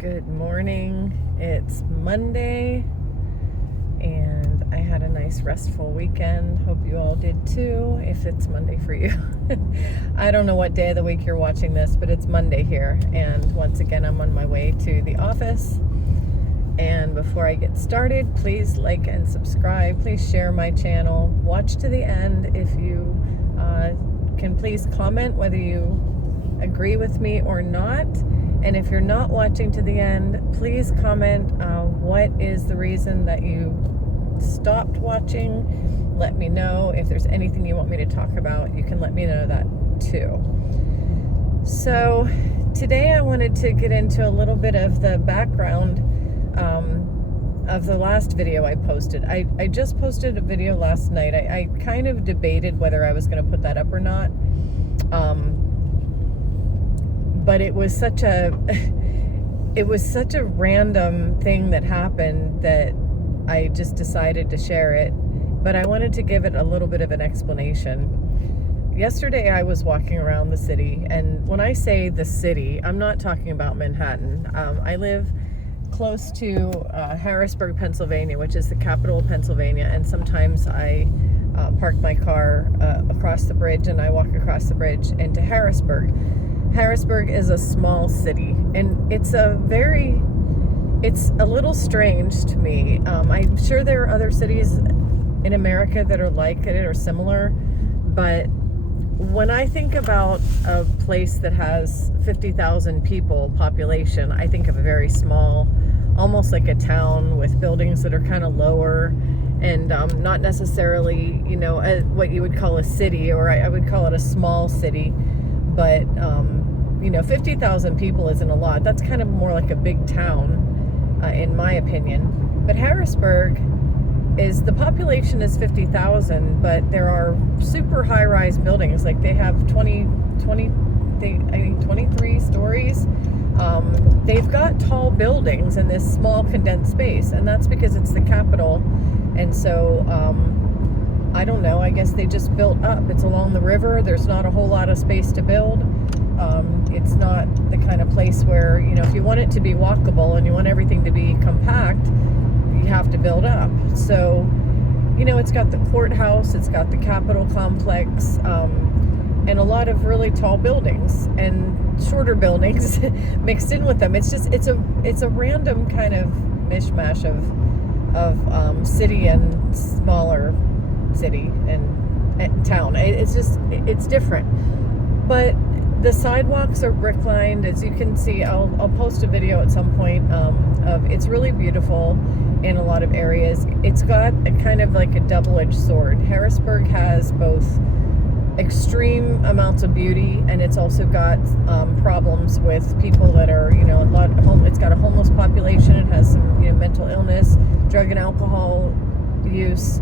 Good morning. It's Monday and I had a nice restful weekend. Hope you all did too, if it's Monday for you. I don't know what day of the week you're watching this, but it's Monday here. And once again, I'm on my way to the office. And before I get started, please like and subscribe. Please share my channel. Watch to the end. If you can, please comment whether you agree with me or not. And if you're not watching to the end, please comment what is the reason that you stopped watching. Let me know. If there's anything you want me to talk about, you can let me know that too. So today I wanted to get into a little bit of the background of the last video I posted. I just posted a video last night. I kind of debated whether I was going to put that up or not. But it was such a random thing that happened that I just decided to share it. But I wanted to give it a little bit of an explanation. Yesterday I was walking around the city, and when I say the city, I'm not talking about Manhattan. I live close to Harrisburg, Pennsylvania, which is the capital of Pennsylvania, and sometimes I park my car across the bridge and I walk across the bridge into Harrisburg. Harrisburg is a small city, and it's a little strange to me. I'm sure there are other cities in America that are like it or similar, but when I think about a place that has 50,000 people population, I think of a very small, almost like a town with buildings that are kind of lower and not necessarily, what you would call a city, or I would call it a small city. But, 50,000 people isn't a lot. That's kind of more like a big town, in my opinion. But Harrisburg the population is 50,000, but there are super high-rise buildings. Like they have 23 stories. They've got tall buildings in this small condensed space, and that's because it's the capital. And so, I don't know, I guess they just built up. It's along the river. There's not a whole lot of space to build. It's not the kind of place where, if you want it to be walkable and you want everything to be compact, you have to build up. So, it's got the courthouse, it's got the Capitol complex, and a lot of really tall buildings and shorter buildings mixed in with them. It's a random kind of mishmash of city and smaller city and town. It's different. But the sidewalks are brick lined, as you can see. I'll post a video at some point of it's really beautiful in a lot of areas. It's got a kind of like a double-edged sword. Harrisburg has both extreme amounts of beauty, and it's also got problems with people that are, it's got a homeless population. It has some, mental illness, drug and alcohol use,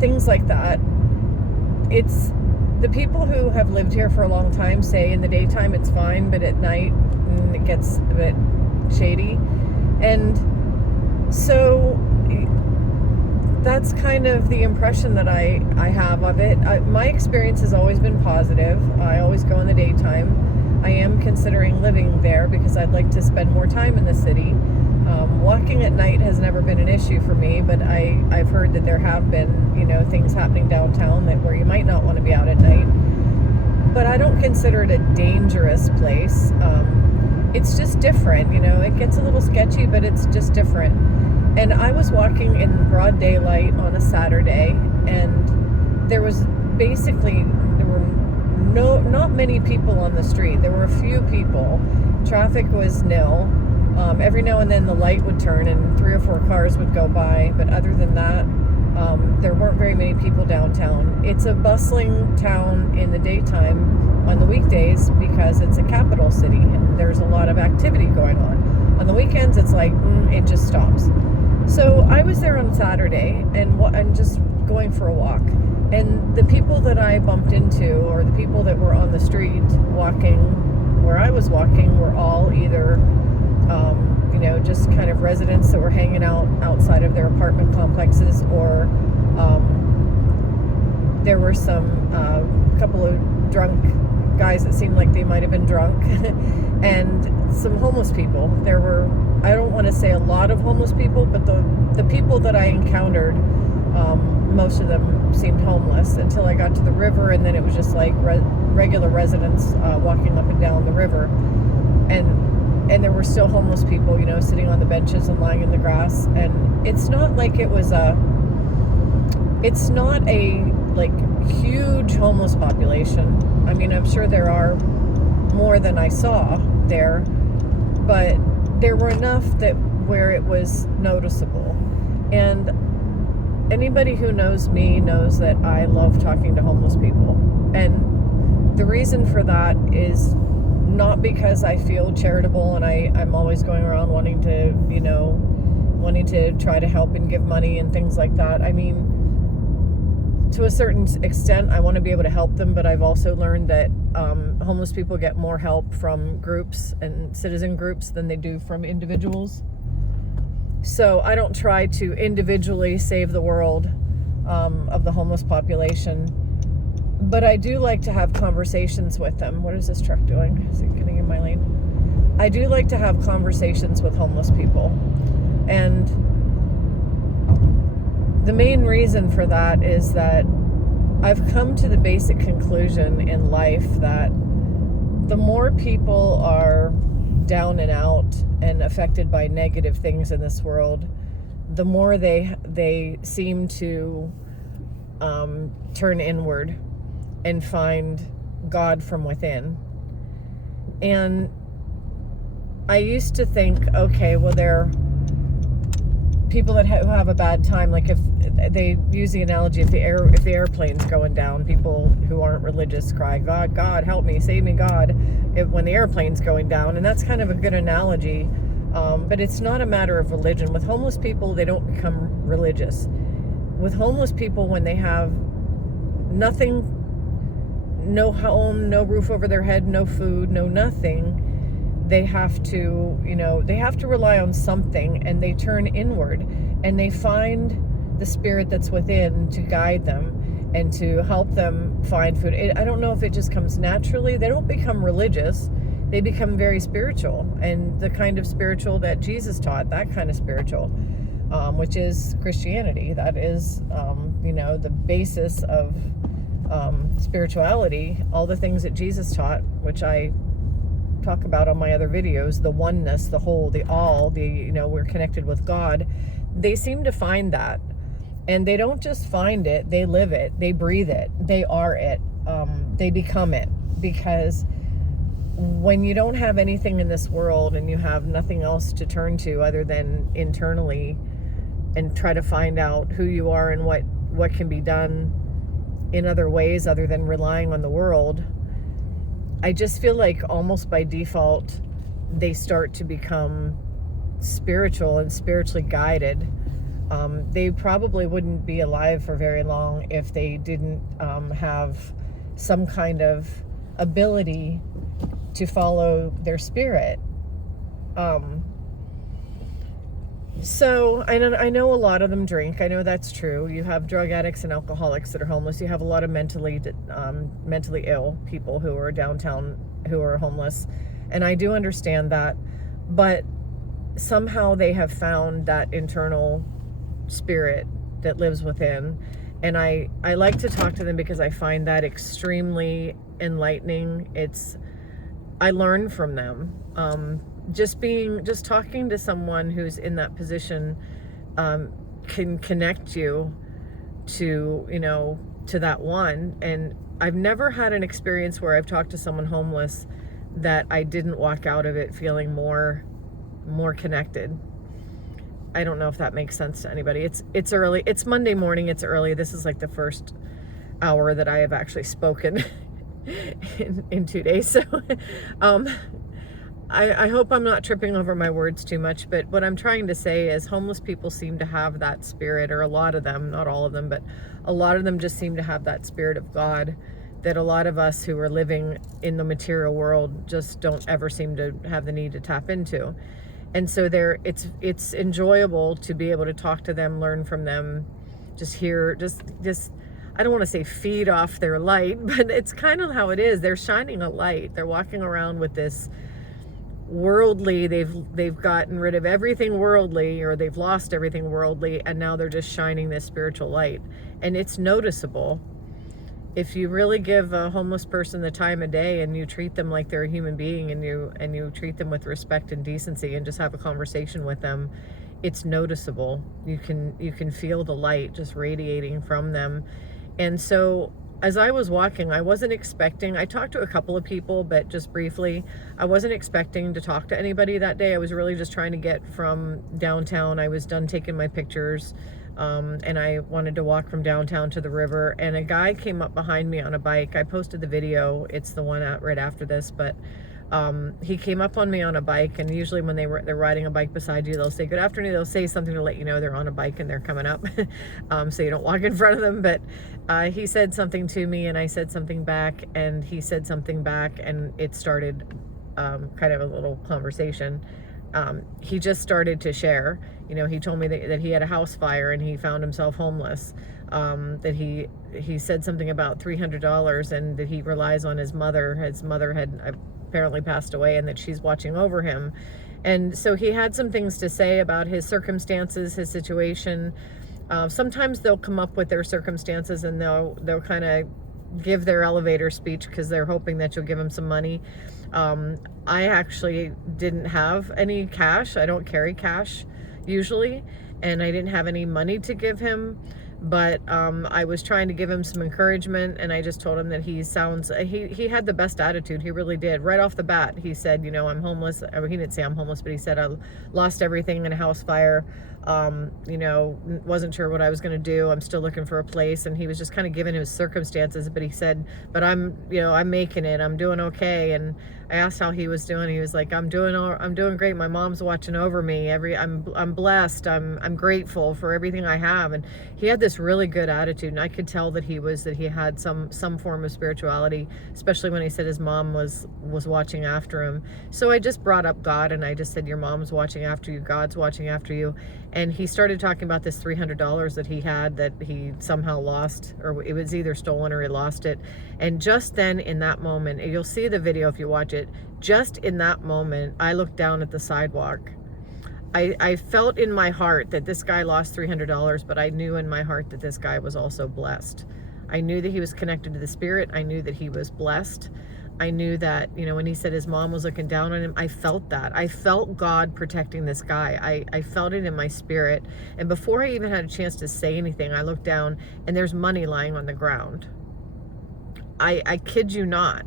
things like that. It's the people who have lived here for a long time say in the daytime it's fine, but at night it gets a bit shady. And so that's kind of the impression that I have of it. My experience has always been positive. I always go in the daytime. I am considering living there because I'd like to spend more time in the city. Walking at night has never been an issue for me, but I've heard that there have been, things happening downtown where you might not want to be out at night. But I don't consider it a dangerous place. It's just different, it gets a little sketchy, but it's just different. And I was walking in broad daylight on a Saturday, and there were not many people on the street. There were a few people. Traffic was nil. Every now and then the light would turn and 3 or 4 cars would go by, but other than that, there weren't very many people downtown. It's a bustling town in the daytime on the weekdays because it's a capital city and there's a lot of activity going on. On the weekends, it's like, it just stops. So I was there on Saturday and just going for a walk. And the people that I bumped into, or the people that were on the street walking where I was walking, were all either just kind of residents that were hanging out outside of their apartment complexes, or there were some couple of drunk guys that seemed like they might have been drunk, and some homeless people. There were, I don't want to say a lot of homeless people, but the people that I encountered, most of them seemed homeless until I got to the river, and then it was just like regular residents walking up and down the river, and there were still homeless people, you know, sitting on the benches and lying in the grass. And it's not like it's not a like huge homeless population. I mean, I'm sure there are more than I saw there, but there were enough that where it was noticeable. And anybody who knows me knows that I love talking to homeless people. And the reason for that is not because I feel charitable and I'm always going around wanting to try to help and give money and things like that. I mean, to a certain extent, I want to be able to help them, but I've also learned that homeless people get more help from groups and citizen groups than they do from individuals. So I don't try to individually save the world of the homeless population, but I do like to have conversations with them. What is this truck doing? Is it getting in my lane? I do like to have conversations with homeless people. And the main reason for that is that I've come to the basic conclusion in life that the more people are down and out and affected by negative things in this world, the more they seem to turn inward and find God from within. And I used to think, okay, well, they're people that who have a bad time, like if they use the analogy, if the airplane's going down, people who aren't religious cry, God, God, help me, save me, God, when the airplane's going down. And that's kind of a good analogy, but it's not a matter of religion. With homeless people, they don't become religious. With homeless people, when they have nothing, no home, no roof over their head, no food, no nothing, they have to rely on something, and they turn inward and they find the spirit that's within to guide them and to help them find food. I don't know if it just comes naturally. They don't become religious. They become very spiritual, and the kind of spiritual that Jesus taught, that kind of spiritual, which is Christianity. That is, the basis of spirituality, all the things that Jesus taught, which I talk about on my other videos, the oneness, the whole, the all, we're connected with God. They seem to find that, and they don't just find it, they live it, they breathe it, they are it, they become it. Because when you don't have anything in this world and you have nothing else to turn to other than internally and try to find out who you are and what can be done in other ways other than relying on the world, I just feel like almost by default they start to become spiritual and spiritually guided. They probably wouldn't be alive for very long if they didn't have some kind of ability to follow their spirit. So I know a lot of them drink. I know that's true. You have drug addicts and alcoholics that are homeless. You have a lot of mentally ill people who are downtown who are homeless. And I do understand that. But somehow they have found that internal spirit that lives within. And I like to talk to them because I find that extremely enlightening. I learn from them. Just talking to someone who's in that position can connect you to that one. And I've never had an experience where I've talked to someone homeless that I didn't walk out of it feeling more connected. I don't know if that makes sense to anybody. It's early. It's Monday morning. It's early. This is like the first hour that I have actually spoken in 2 days. So I hope I'm not tripping over my words too much, but what I'm trying to say is homeless people seem to have that spirit, or a lot of them, not all of them, but a lot of them just seem to have that spirit of God that a lot of us who are living in the material world just don't ever seem to have the need to tap into. And so it's enjoyable to be able to talk to them, learn from them, just hear, I don't want to say feed off their light, but it's kind of how it is. They're shining a light. They're walking around with this worldly, they've gotten rid of everything worldly, or they've lost everything worldly, and now they're just shining this spiritual light. And it's noticeable. If you really give a homeless person the time of day, and you treat them like they're a human being, and you treat them with respect and decency, and just have a conversation with them, it's noticeable. You can feel the light just radiating from them. And so as I was walking, I wasn't expecting, I talked to a couple of people, but just briefly, I wasn't expecting to talk to anybody that day. I was really just trying to get from downtown. I was done taking my pictures, and I wanted to walk from downtown to the river, and a guy came up behind me on a bike. I posted the video. It's the one out right after this, but he came up on me on a bike, and usually when they're riding a bike beside you, they'll say good afternoon. They'll say something to let you know they're on a bike and they're coming up, so you don't walk in front of them. But he said something to me, and I said something back, and he said something back, and it started kind of a little conversation. He just started to share. He told me that he had a house fire and he found himself homeless. That he said something about $300, and that he relies on his mother. His mother had apparently passed away, and that she's watching over him. And so he had some things to say about his circumstances, his situation. Sometimes they'll come up with their circumstances, and they'll kind of give their elevator speech because they're hoping that you'll give them some money. I actually didn't have any cash. I don't carry cash usually, and I didn't have any money to give him. But I was trying to give him some encouragement, and I just told him that he had the best attitude. He really did. Right off the bat, he said, I'm homeless. I mean, he didn't say I'm homeless, but he said I lost everything in a house fire. Wasn't sure what I was going to do. I'm still looking for a place. And he was just kind of giving his circumstances, but he said, but I'm making it. I'm doing okay. And I asked how he was doing. He was like, I'm doing great. My mom's watching over me. I'm blessed. I'm grateful for everything I have. And he had this really good attitude, and I could tell that he had some form of spirituality, especially when he said his mom was watching after him. So I just brought up God, and I just said, your mom's watching after you. God's watching after you. And he started talking about this $300 that he had, that he somehow lost, or it was either stolen or he lost it. And just then, in that moment, and you'll see the video if you watch it, just in that moment, I looked down at the sidewalk. I felt in my heart that this guy lost $300, but I knew in my heart that this guy was also blessed. I knew that he was connected to the Spirit. I knew that he was blessed. I knew that, when he said his mom was looking down on him, I felt that. I felt God protecting this guy. I felt it in my spirit. And before I even had a chance to say anything, I looked down, and there's money lying on the ground. I kid you not.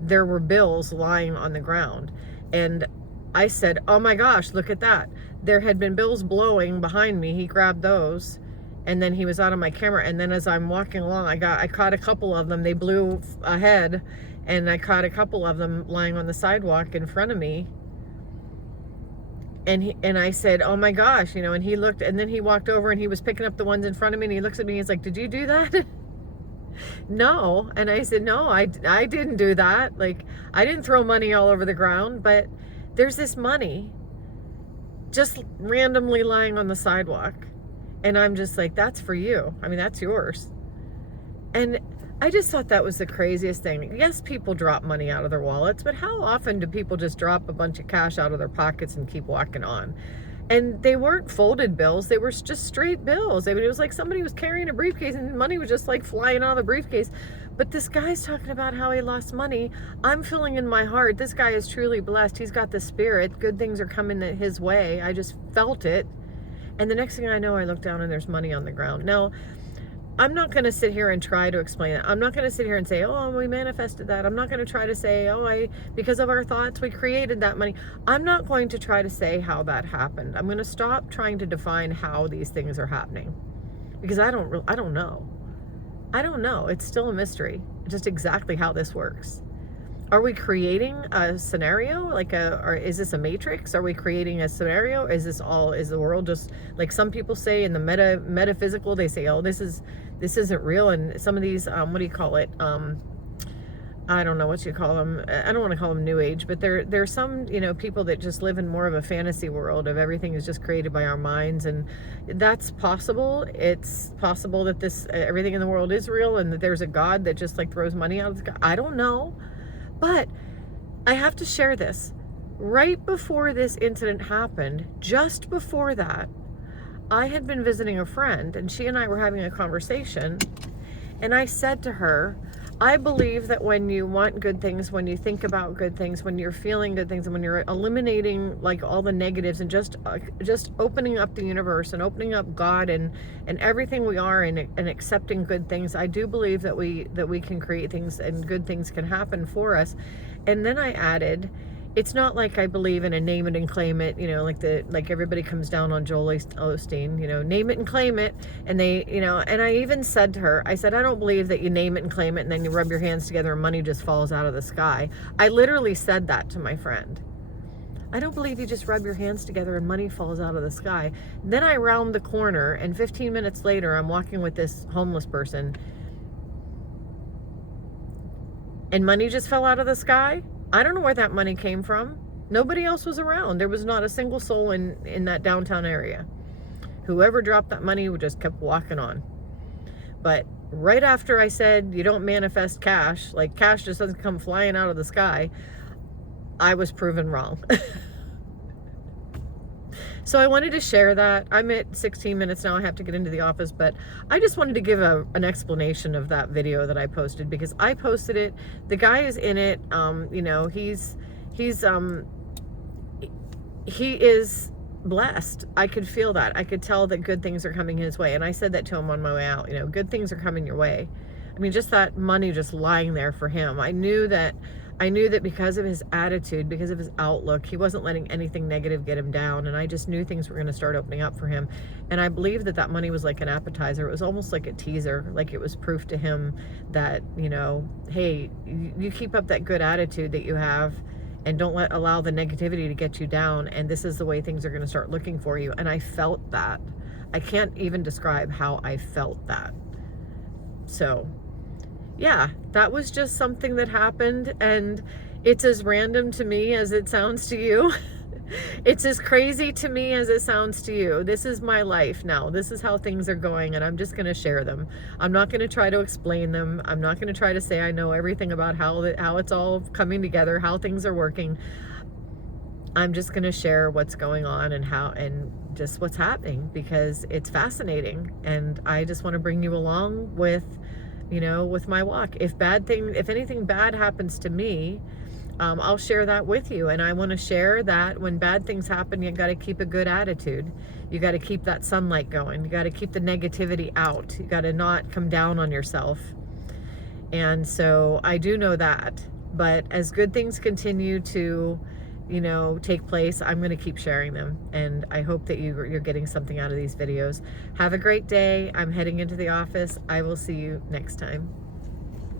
There were bills lying on the ground. And I said, oh my gosh, look at that. There had been bills blowing behind me. He grabbed those, and then he was out of my camera. And then as I'm walking along, I caught a couple of them. They blew ahead, and I caught a couple of them lying on the sidewalk in front of me. And I said, oh my gosh, and he looked, and then he walked over, and he was picking up the ones in front of me, and he looks at me, and he's like, did you do that? No. And I said, no, I didn't do that. Like, I didn't throw money all over the ground, but there's this money just randomly lying on the sidewalk. And I'm just like, that's for you. I mean, that's yours. And I just thought that was the craziest thing. Yes, people drop money out of their wallets, but how often do people just drop a bunch of cash out of their pockets and keep walking on? And they weren't folded bills. They were just straight bills. I mean, it was like somebody was carrying a briefcase and money was just like flying out of the briefcase. But this guy's talking about how he lost money. I'm feeling in my heart, this guy is truly blessed. He's got the Spirit. Good things are coming his way. I just felt it. And the next thing I know, I look down and there's money on the ground. Now, I'm not going to sit here and try to explain it. I'm not going to sit here and say, oh, we manifested that. I'm not going to try to say, because of our thoughts, we created that money. I'm not going to try to say how that happened. I'm going to stop trying to define how these things are happening, because I don't know. I don't know. It's still a mystery, just exactly how this works. Are we creating a scenario, or is this a matrix? Are we creating a scenario? Is the world just, like some people say in the metaphysical, they say, oh, this isn't real. And some of these, what do you call it? I don't know what you call them. I don't want to call them new age, but there's some, people that just live in more of a fantasy world of everything is just created by our minds, and that's possible. It's possible that this everything in the world is real and that there's a God that just like throws money out of the sky. I don't know, but I have to share this. Right before this incident happened, just before that, I had been visiting a friend, and she and I were having a conversation, and I said to her, I believe that when you want good things, when you think about good things, when you're feeling good things, and when you're eliminating like all the negatives and just opening up the universe and opening up God and everything we are, and accepting good things, I do believe that we can create things and good things can happen for us. And then I added, it's not like I believe in a name it and claim it, like everybody comes down on Joel Osteen, name it and claim it. And they, and I even said to her, I said, I don't believe that you name it and claim it and then you rub your hands together and money just falls out of the sky. I literally said that to my friend. I don't believe you just rub your hands together and money falls out of the sky. Then I round the corner, and 15 minutes later, I'm walking with this homeless person, and money just fell out of the sky. I don't know where that money came from. Nobody else was around. There was not a single soul in that downtown area. Whoever dropped that money just kept walking on. But right after I said, you don't manifest cash, like cash just doesn't come flying out of the sky, I was proven wrong. So I wanted to share that. I'm at 16 minutes now. I have to get into the office, but I just wanted to give an explanation of that video that I posted, because I posted it. The guy is in it. He is blessed. I could feel that. I could tell that good things are coming his way. And I said that to him on my way out, good things are coming your way. I mean, just that money just lying there for him. I knew that because of his attitude, because of his outlook, he wasn't letting anything negative get him down. And I just knew things were going to start opening up for him. And I believe that money was like an appetizer. It was almost like a teaser, like it was proof to him that, hey, you keep up that good attitude that you have, and don't allow the negativity to get you down. And this is the way things are going to start looking for you. And I felt that. I can't even describe how I felt that. So yeah, that was just something that happened, and it's as random to me as it sounds to you. It's as crazy to me as it sounds to you. This is my life now. This is how things are going, and I'm just going to share them. I'm not going to try to explain them. I'm not going to try to say I know everything about how it's all coming together, how things are working. I'm just going to share what's going on and just what's happening, because it's fascinating, and I just want to bring you along with my walk. If anything bad happens to me, I'll share that with you. And I want to share that when bad things happen, you got to keep a good attitude. You got to keep that sunlight going. You got to keep the negativity out. You got to not come down on yourself. And so I do know that. But as good things continue to, take place, I'm going to keep sharing them. And I hope that you're getting something out of these videos. Have a great day. I'm heading into the office. I will see you next time.